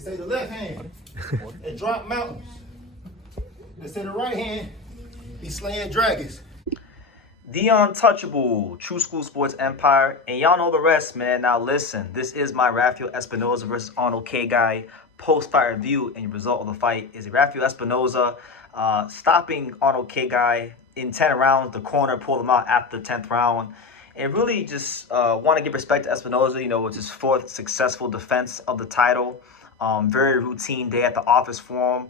They say the left hand, it drop mountains. They say the right hand, be slaying dragons. The untouchable True School Sports Empire, and y'all know the rest, man. Now listen, this is my Rafael Espinoza versus Arnold Khegai post-fight review, and the result of the fight is Rafael Espinoza stopping Arnold Khegai in 10 rounds. The corner pulled him out after the 10th round. And really just want to give respect to Espinoza. You know, it's his 4th successful defense of the title. Very routine day at the office for him.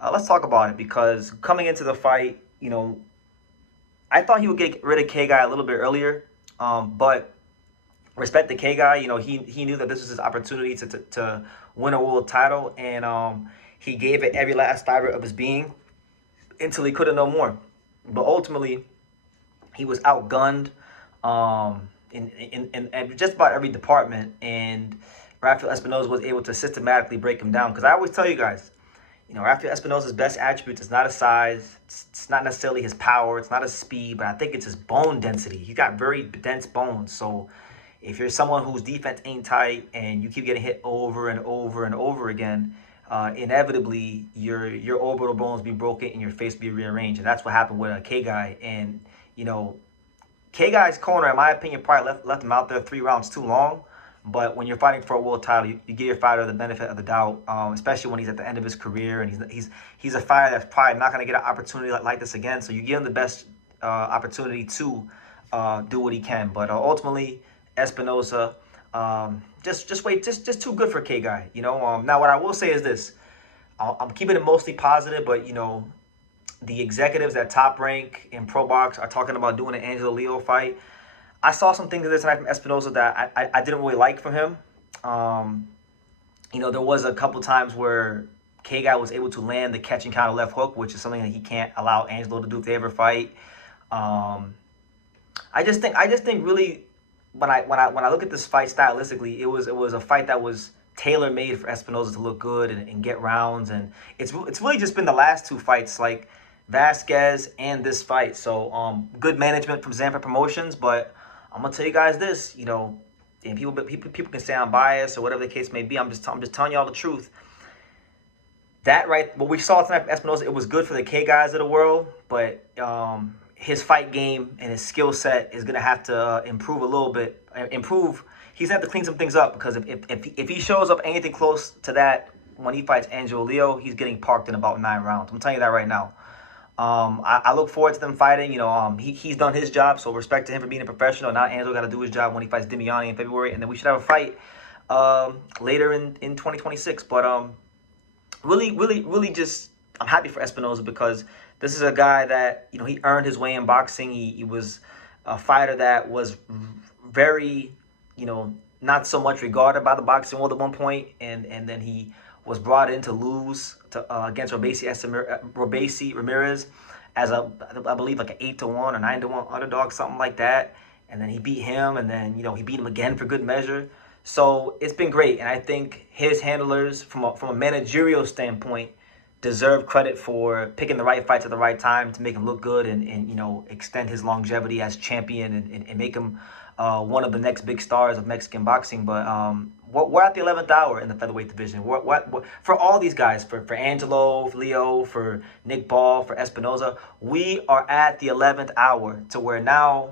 Let's talk about it, because coming into the fight, you know, I thought he would get rid of Khegai a little bit earlier, but respect to Khegai, you know, he knew that this was his opportunity to win a world title, and he gave it every last fiber of his being until he couldn't no more. But ultimately, he was outgunned in just about every department, and Rafael Espinoza was able to systematically break him down. Because I always tell you guys, you know, Rafael Espinoza's best attribute is not his size. It's not necessarily his power. It's not his speed, but I think it's his bone density. He's got very dense bones. So if you're someone whose defense ain't tight and you keep getting hit over and over and over again, inevitably your orbital bones be broken and your face be rearranged. And that's what happened with Khegai. And, you know, Kheigai's corner, in my opinion, probably left him out there 3 rounds too long. But when you're fighting for a world title, you give your fighter the benefit of the doubt, especially when he's at the end of his career, and he's a fighter that's probably not going to get an opportunity like this again. So you give him the best opportunity to do what he can. But ultimately, Espinoza just too good for Khegai. You know. Now what I will say is this: I'm keeping it mostly positive, but you know, the executives at Top Rank and Pro Box are talking about doing an Angelo fight. I saw some things this tonight from Espinoza that I didn't really like from him. You know, there was a couple times where Khegai was able to land the catch and counter left hook, which is something that he can't allow Angelo to do if they ever fight. I just think really when I look at this fight stylistically, it was a fight that was tailor made for Espinoza to look good and get rounds, and it's really just been the last 2 fights, like Vasquez and this fight. So good management from Zanford Promotions, but I'm gonna tell you guys this, you know, and people can say I'm biased or whatever the case may be. I'm just telling y'all the truth. That right, what we saw tonight from Espinoza, it was good for the Kheigais of the world, but his fight game and his skill set is gonna have to improve a little bit. He's gonna have to clean some things up, because if he shows up anything close to that when he fights Angelo, he's getting parked in about 9 rounds. I'm telling you that right now. I look forward to them fighting. You know, he's done his job, so respect to him for being a professional. Now Angelo got to do his job when he fights Dimiani in February, and then we should have a fight later in 2026. But really just I'm happy for Espinoza, because this is a guy that, you know, he earned his way in boxing. He was a fighter that was very, you know, not so much regarded by the boxing world at one point, and then he was brought in to lose against Robesi Ramirez as I believe like an 8-1 or 9-1 underdog, something like that. And then he beat him, and then, you know, he beat him again for good measure. So it's been great, and I think his handlers, from a managerial standpoint, deserve credit for picking the right fights at the right time to make him look good and you know, extend his longevity as champion and make him one of the next big stars of Mexican boxing. But we're at the 11th hour in the featherweight division. What for all these guys, for Angelo, for Leo, for Nick Ball, for Espinoza, we are at the 11th hour to where now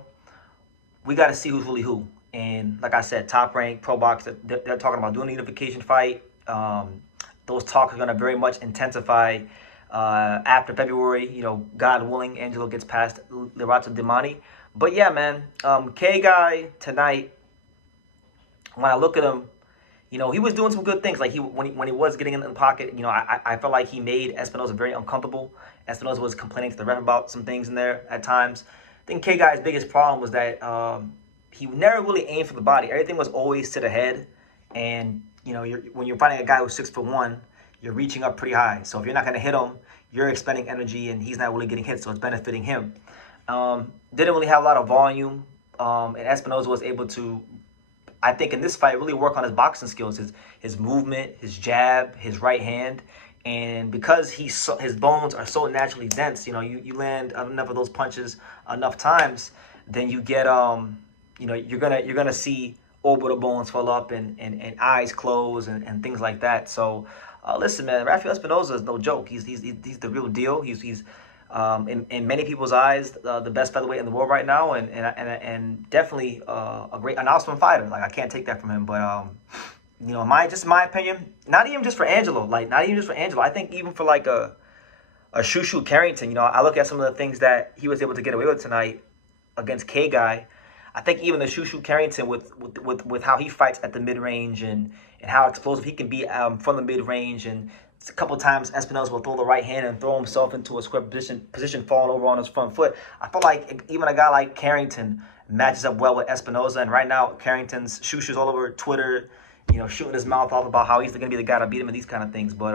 we got to see who's really who. And like I said, Top Rank, Pro Box, they're talking about doing a unification fight. Those talks are going to very much intensify after February. You know, God willing, Angelo gets past Lirato Dimani. But yeah, man, Khegai tonight, when I look at him, you know, he was doing some good things. Like when he was getting in the pocket, you know, I felt like he made Espinoza very uncomfortable. Espinoza was complaining to the ref about some things in there at times. I think Kheigai's biggest problem was that he never really aimed for the body. Everything was always to the head. And, you know, when you're fighting a guy who's 6'1", you're reaching up pretty high. So if you're not going to hit him, you're expending energy, and he's not really getting hit, so it's benefiting him. Didn't really have a lot of volume, and Espinoza was able to, I think, in this fight, really work on his boxing skills, his movement, his jab, his right hand. And because his bones are so naturally dense, you know, you land enough of those punches enough times, then you get, you know, you're gonna see orbital bones fall up and eyes close and things like that. So listen, man, Rafael Espinoza is no joke. He's the real deal. He's in many people's eyes the best featherweight in the world right now, and definitely a great announcement fighter. Like, I can't take that from him. But you know, my opinion, not even just for Angelo, I think even for like a Shushu Carrington, you know, I look at some of the things that he was able to get away with tonight against Khegai. I think even the Shushu Carrington with how he fights at the mid range and how explosive he can be from the mid range, and a couple of times Espinoza will throw the right hand and throw himself into a square position, falling over on his front foot. I feel like even a guy like Carrington matches up well with Espinoza, and right now Carrington's Shushu's all over Twitter, you know, shooting his mouth off about how he's going to be the guy to beat him and these kind of things. But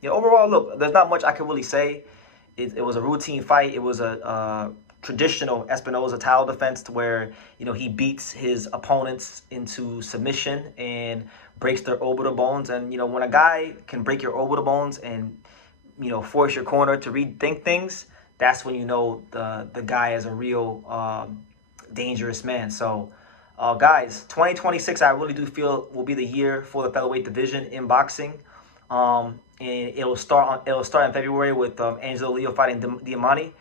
you know, overall, look, there's not much I can really say. It was a routine fight. It was a traditional Espinoza title defense, to where, you know, he beats his opponents into submission and breaks their orbital bones. And, you know, when a guy can break your orbital bones and, you know, force your corner to rethink things, that's when you know the guy is a real dangerous man. So, guys, 2026, I really do feel will be the year for the featherweight division in boxing. And it'll start in February with Angelo Leo fighting Diamante.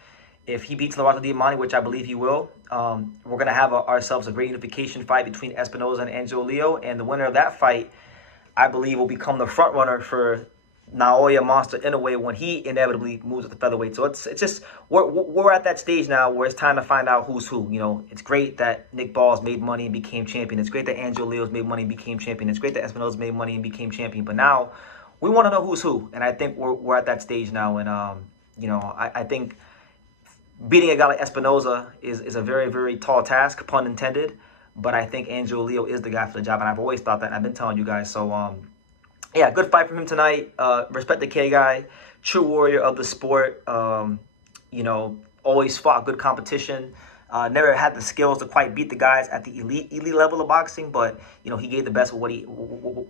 If he beats Lorenzo Diamante, which I believe he will, we're going to have ourselves a great unification fight between Espinoza and Angelo Leo. And the winner of that fight, I believe, will become the front runner for Naoya Monster Inoue when he inevitably moves to the featherweight. So it's just, we're at that stage now where it's time to find out who's who. You know, it's great that Nick Ball's made money and became champion. It's great that Angelo Leo's made money and became champion. It's great that Espinoza's made money and became champion. But now we want to know who's who. And I think we're at that stage now. And, you know, I think beating a guy like Espinoza is a very, very tall task, pun intended. But I think Angelo Leo is the guy for the job, and I've always thought that, and I've been telling you guys. So, yeah, good fight from him tonight. Respect the Khegai, true warrior of the sport. You know, always fought good competition. Never had the skills to quite beat the guys at the elite level of boxing, but, you know, he gave the best with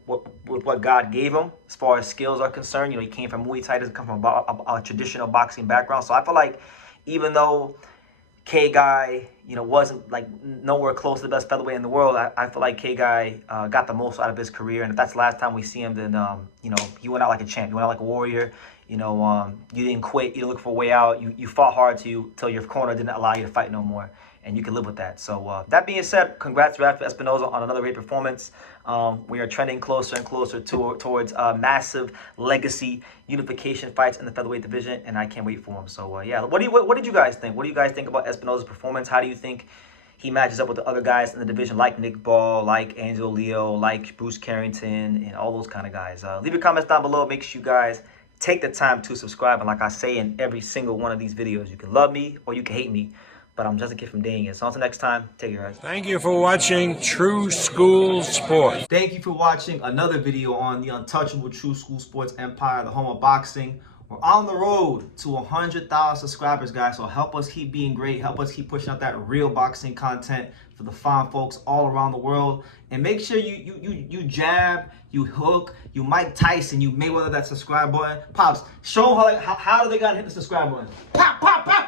what God gave him as far as skills are concerned. You know, he came from Muay Thai, doesn't come from a traditional boxing background. So I feel like even though Khegai, you know, wasn't like nowhere close to the best featherweight in the world, I feel like Khegai got the most out of his career. And if that's the last time we see him, then, you know, he went out like a champ. He went out like a warrior. You know, you didn't quit. You didn't look for a way out. You fought hard till your corner didn't allow you to fight no more. And you can live with that. So that being said, congrats to Rafa Espinoza on another great performance. We are trending closer and closer towards massive legacy unification fights in the featherweight division, and I can't wait for them. So yeah, what did you guys think? What do you guys think about Espinoza's performance? How do you think he matches up with the other guys in the division, like Nick Ball, like Angelo Leo, like Bruce Carrington, and all those kind of guys? Leave your comments down below. Make sure you guys take the time to subscribe. And like I say in every single one of these videos, you can love me or you can hate me, but I'm just a kid from Dang. So until next time, take care, guys. Thank you for watching True School Sports. Thank you for watching another video on the untouchable True School Sports empire, the home of boxing. We're on the road to 100,000 subscribers, guys. So help us keep being great. Help us keep pushing out that real boxing content for the fine folks all around the world. And make sure you jab, you hook, you Mike Tyson, you Mayweather that subscribe button. Pops, show them how do they gotta hit the subscribe button. Pop, pop, pop.